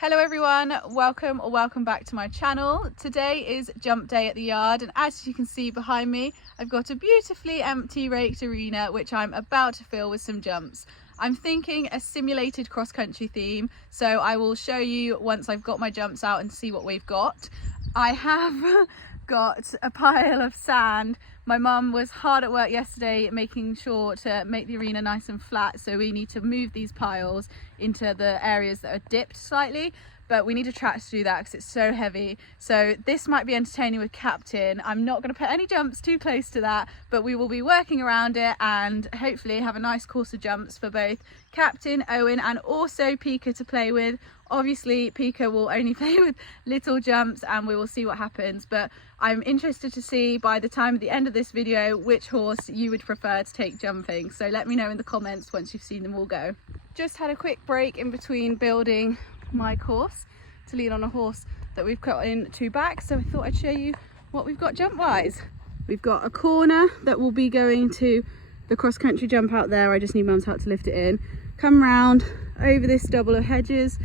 Hello everyone, welcome back to my channel. Today is jump day at the yard, and as you can see behind me, I've got a beautifully empty raked arena which I'm about to fill with some jumps. I'm thinking a simulated cross-country theme, so I will show you once I've got my jumps out and see what we've got. I have got a pile of sand. My mum was hard at work yesterday making sure to make the arena nice and flat, so we need to move these piles into the areas that are dipped slightly, but we need a track to do that because it's so heavy. So this might be entertaining with Captain. I'm not going to put any jumps too close to that, but we will be working around it and hopefully have a nice course of jumps for both Captain, Eoin and also Peka to play with. Obviously Peka will only play with little jumps and we will see what happens, but I'm interested to see by the time at the end of this video which horse you would prefer to take jumping, so let me know in the comments once you've seen them all go. Just had a quick break in between building my course to lead on a horse that we've got in two back, so I thought I'd show you what we've got jump wise. We've got a corner that will be going to the cross country jump out there. I just need mum's help to lift it in, come round over this double of hedges,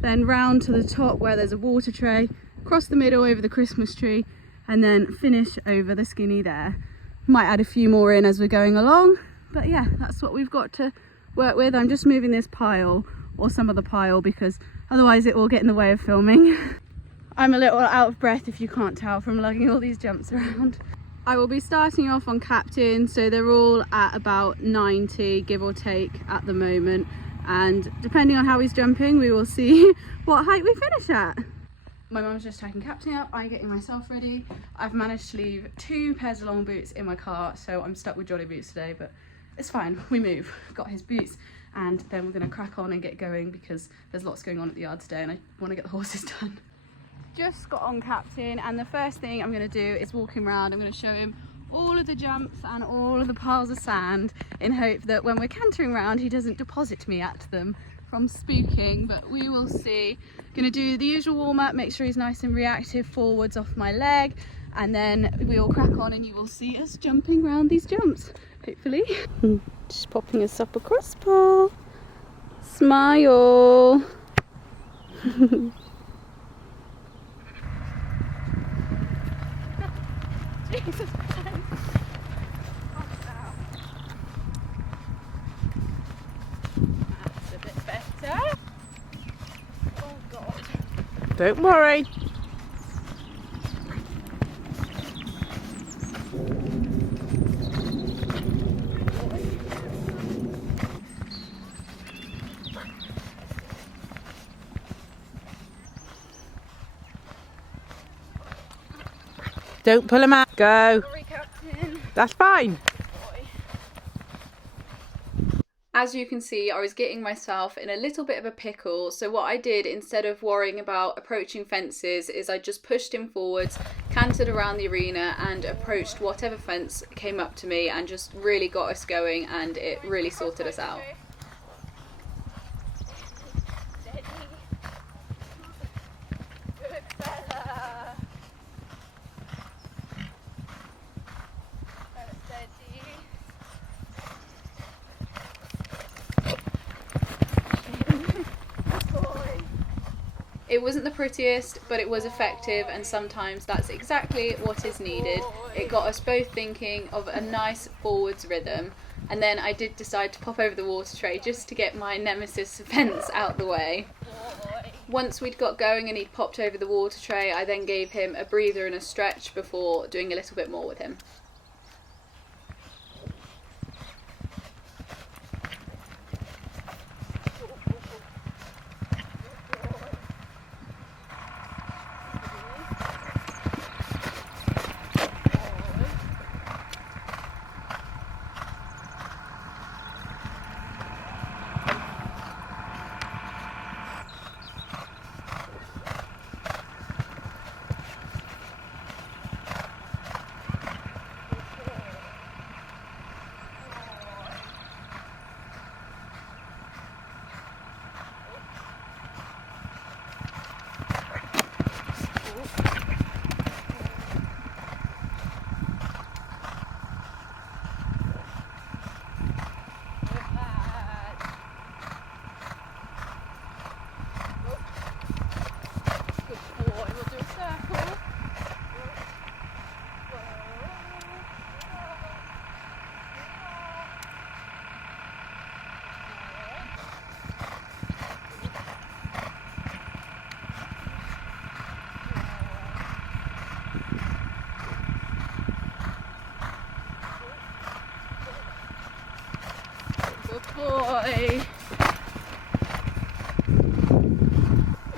then round to the top where there's a water tray, across the middle over the Christmas tree, and then finish over the skinny there. Might add a few more in as we're going along, but yeah, that's what we've got to work with. I'm just moving this pile, or some of the pile, because otherwise it will get in the way of filming. I'm a little out of breath if you can't tell from lugging all these jumps around. I will be starting off on Captain, so they're all at about 90 give or take at the moment, and depending on how he's jumping we will see what height we finish at. My mum's just taking Captain up, I'm getting myself ready. I've managed to leave 2 pairs of long boots in my car, so I'm stuck with jolly boots today, but it's fine, we move. Got his boots, and then we're going to crack on and get going because there's lots going on at the yard today and I want to get the horses done. Just got on Captain, and the first thing I'm going to do is walk him around. I'm going to show him all of the jumps and all of the piles of sand in hope that when we're cantering around he doesn't deposit me at them from spooking, but we will see. Going to do the usual warm-up, make sure he's nice and reactive forwards off my leg, and then we'll crack on and you will see us jumping around these jumps, hopefully. Just popping us up a cross paw. Smile. Jesus Christ. That's a bit better. Oh God. Don't worry. Don't pull him out. Go. Sorry, Captain. That's fine. As you can see, I was getting myself in a little bit of a pickle, so what I did instead of worrying about approaching fences is I just pushed him forwards, cantered around the arena and approached whatever fence came up to me and just really got us going, and it really sorted us out. It wasn't the prettiest, but it was effective, and sometimes that's exactly what is needed. It got us both thinking of a nice forwards rhythm, and then I did decide to pop over the water tray just to get my nemesis fence out the way. Once we'd got going and he'd popped over the water tray, I then gave him a breather and a stretch before doing a little bit more with him.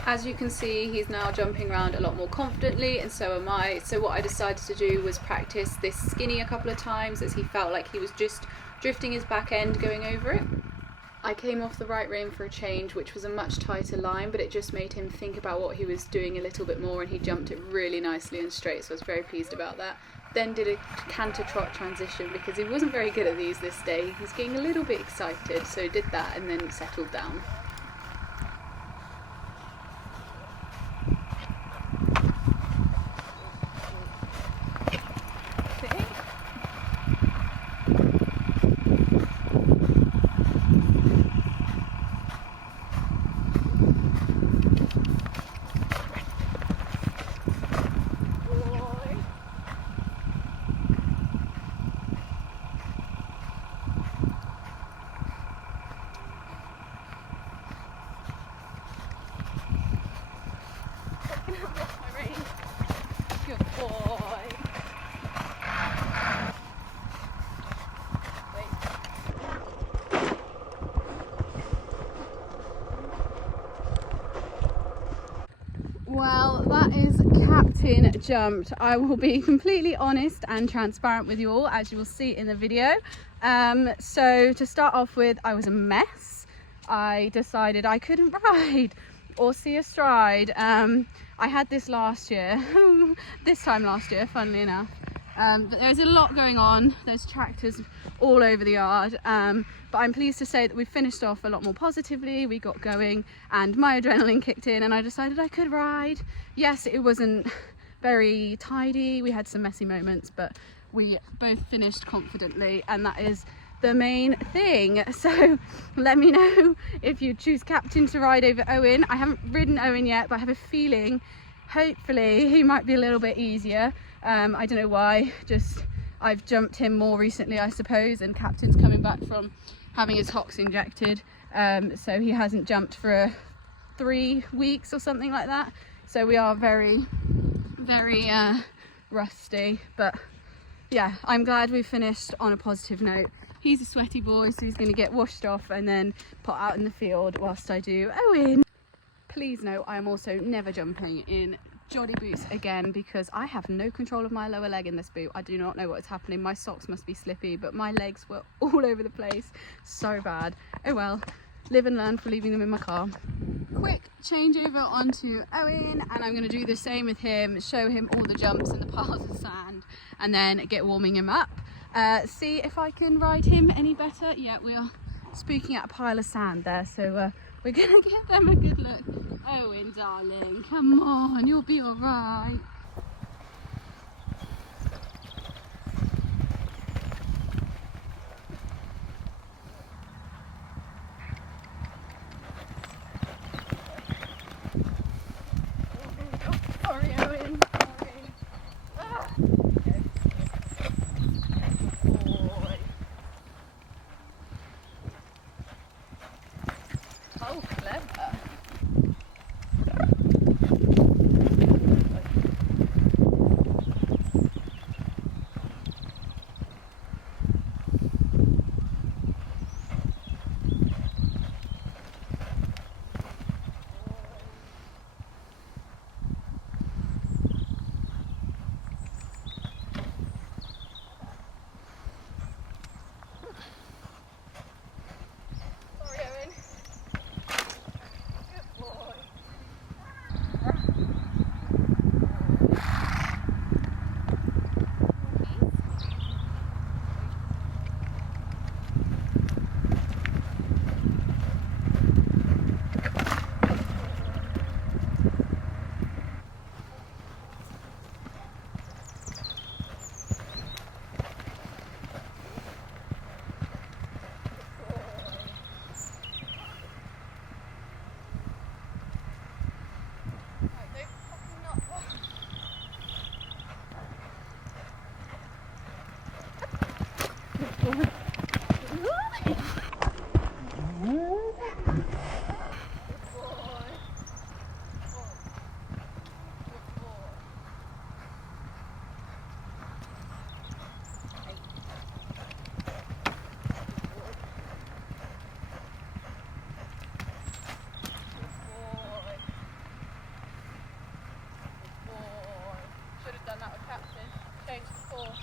As you can see, he's now jumping around a lot more confidently, and so am I. So what I decided to do was practice this skinny a couple of times, as he felt like he was just drifting his back end going over it. I came off the right rein for a change, which was a much tighter line, but it just made him think about what he was doing a little bit more, and he jumped it really nicely and straight, so I was very pleased about that. Then did a canter trot transition, because he wasn't very good at these this day. He's getting a little bit excited, so did that and then settled down. Good boy. Well, that is Captain jumped. I will be completely honest and transparent with you all, as you will see in the video. So to start off with, I was a mess. I decided I couldn't ride or see a stride. I had this last year, this time last year, funnily enough. But there's a lot going on. There's tractors all over the yard. But I'm pleased to say that we finished off a lot more positively. We got going and my adrenaline kicked in and I decided I could ride. Yes, it wasn't very tidy. We had some messy moments, but we both finished confidently, and that is the main thing. So let me know if you choose Captain to ride over Eoin. I haven't ridden Eoin yet, but I have a feeling hopefully he might be a little bit easier. I don't know why, just I've jumped him more recently, I suppose, and Captain's coming back from having his hocks injected, so he hasn't jumped for 3 weeks or something like that, so we are very rusty. But yeah, I'm glad we finished on a positive note. He's a sweaty boy, so he's going to get washed off and then put out in the field whilst I do Eoin. Please note, I am also never jumping in jolly boots again, because I have no control of my lower leg in this boot. I do not know what is happening. My socks must be slippy, but my legs were all over the place. So bad. Oh well, live and learn for leaving them in my car. Quick change over onto Eoin, and I'm going to do the same with him, show him all the jumps and the piles of sand, and then get warming him up. See if I can ride him any better. Yeah, we are spooking at a pile of sand there, so we're going to get them a good look. Eoin, darling, come on, you'll be all right. Sorry, Eoin. Sorry. Ah. Oh, clever. change the course.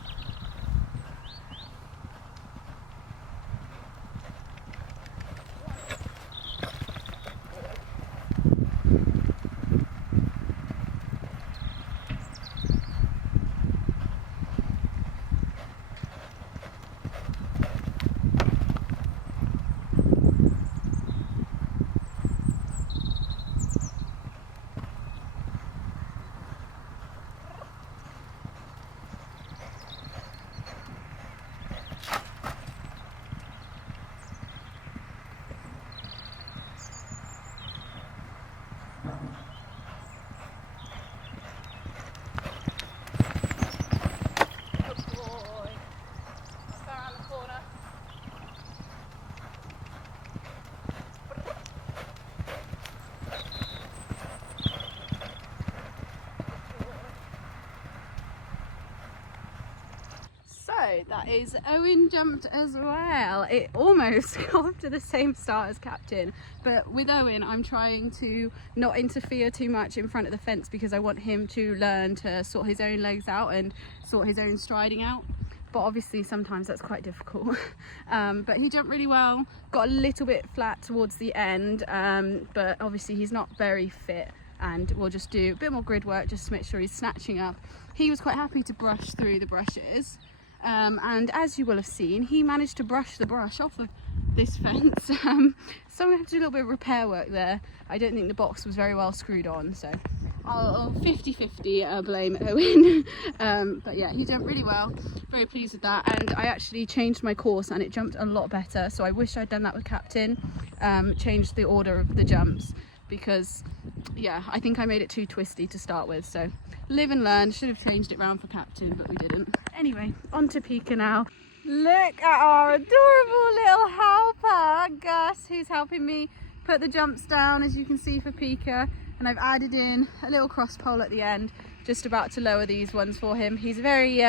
So that is Eoin jumped as well. It almost got off to the same start as Captain, but with Eoin I'm trying to not interfere too much in front of the fence because I want him to learn to sort his own legs out and sort his own striding out. But obviously sometimes that's quite difficult. But he jumped really well, got a little bit flat towards the end, but obviously he's not very fit, and we'll just do a bit more grid work just to make sure he's snatching up. He was quite happy to brush through the brushes. And as you will have seen, he managed to brush the brush off of this fence. So I'm going to have to do a little bit of repair work there. I don't think the box was very well screwed on, so I'll 50-50 blame Eoin. But yeah, he jumped really well, very pleased with that, and I actually changed my course and it jumped a lot better, so I wish I'd done that with Captain, changed the order of the jumps, because yeah, I think I made it too twisty to start with. So live and learn. Should have changed it round for Captain, but we didn't. Anyway, on to Peka now. Look at our adorable little helper, Gus, who's helping me put the jumps down, as you can see, for Peka. And I've added in a little cross pole at the end, just about to lower these ones for him. He's a very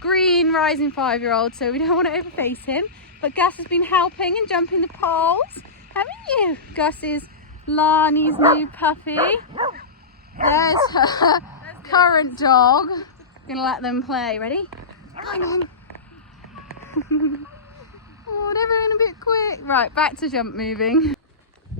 green, rising 5-year-old, so we don't want to overface him. But Gus has been helping and jumping the poles, haven't you? Gus is Lani's new puppy. There's her current dog. Gonna let them play. Ready? Come on. Oh, they're going a bit quick. Right, back to jump moving.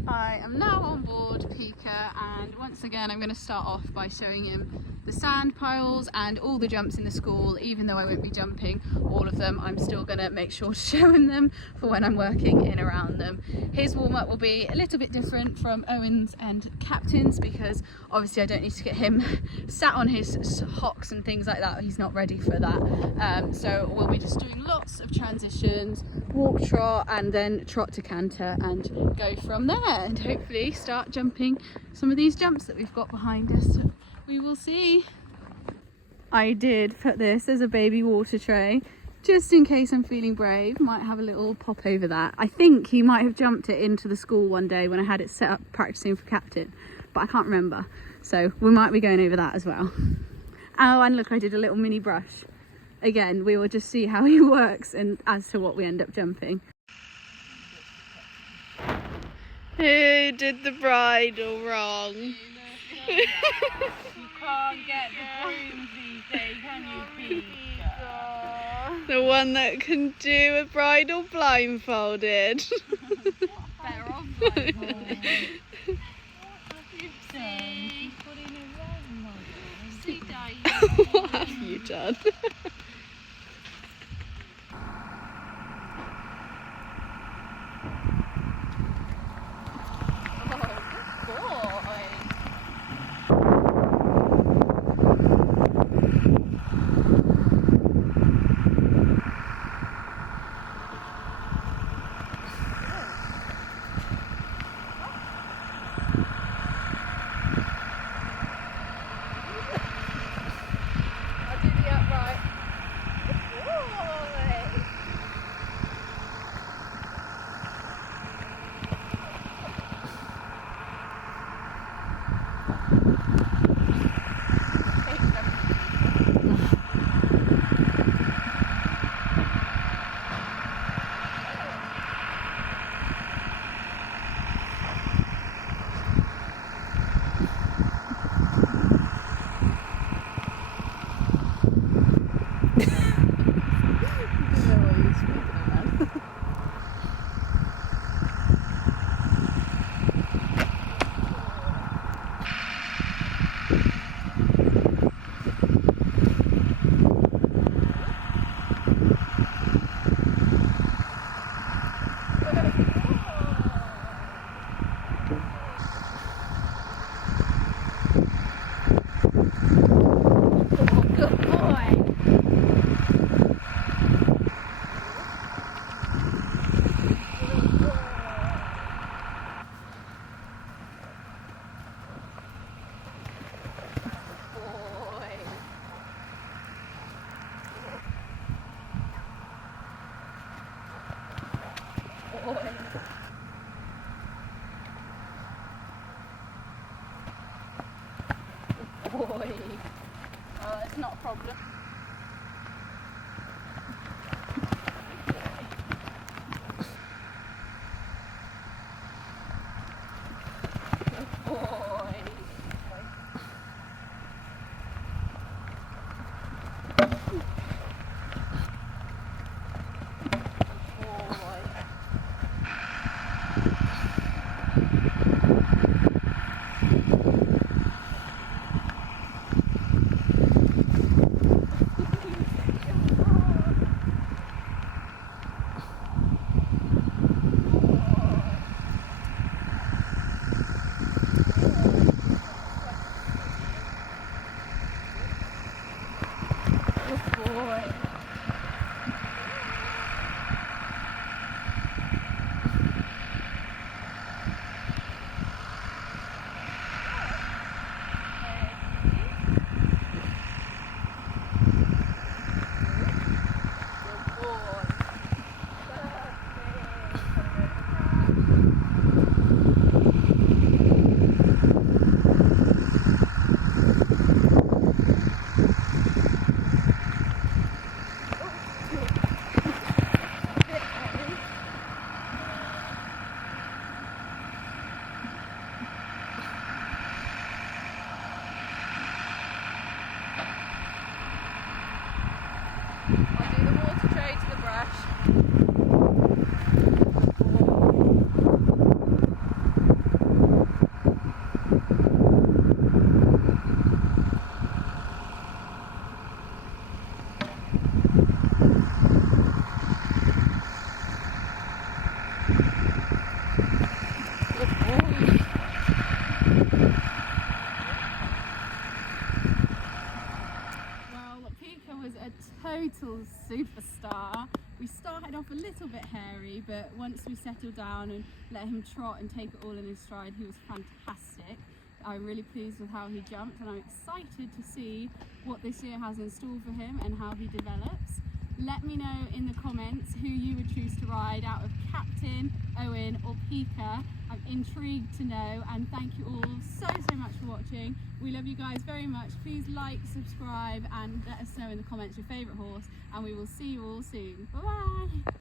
I am now on board Peka, and once again I'm going to start off by showing him the sand piles and all the jumps in the school. Even though I won't be jumping all of them, I'm still going to make sure to show him them for when I'm working in around them. His warm-up will be a little bit different from Eoin's and Captain's, because obviously I don't need to get him sat on his hocks and things like that. He's not ready for that. So we'll be just doing lots of transitions, walk, trot, and then trot to canter, and go from there, and hopefully start jumping some of these jumps that we've got behind us. We will see. I did put this as a baby water tray, just in case I'm feeling brave. Might have a little pop over that. I think he might have jumped it into the school one day when I had it set up practicing for Captain, but I can't remember. So we might be going over that as well. Oh, and look, I did a little mini brush. Again, we will just see how he works and as to what we end up jumping. Who did the bridle wrong? You can't get the brooms these days, can you, Peka? The one that can do a bridle blindfolded. Better off blindfolded. See? See, Dave? What have you done? boy. Oh, it's not a problem. I'll do the water tray to the brush. Well, Peka was a total superstar. We started off a little bit hairy, but once we settled down and let him trot and take it all in his stride, he was fantastic. I'm really pleased with how he jumped, and I'm excited to see what this year has in store for him and how he develops. Let me know in the comments who you would choose to ride out of Captain, Eoin or Peka. I'm intrigued to know, and thank you all so much for watching. We love you guys very much. Please like, subscribe and let us know in the comments your favourite horse, and we will see you all soon. Bye bye.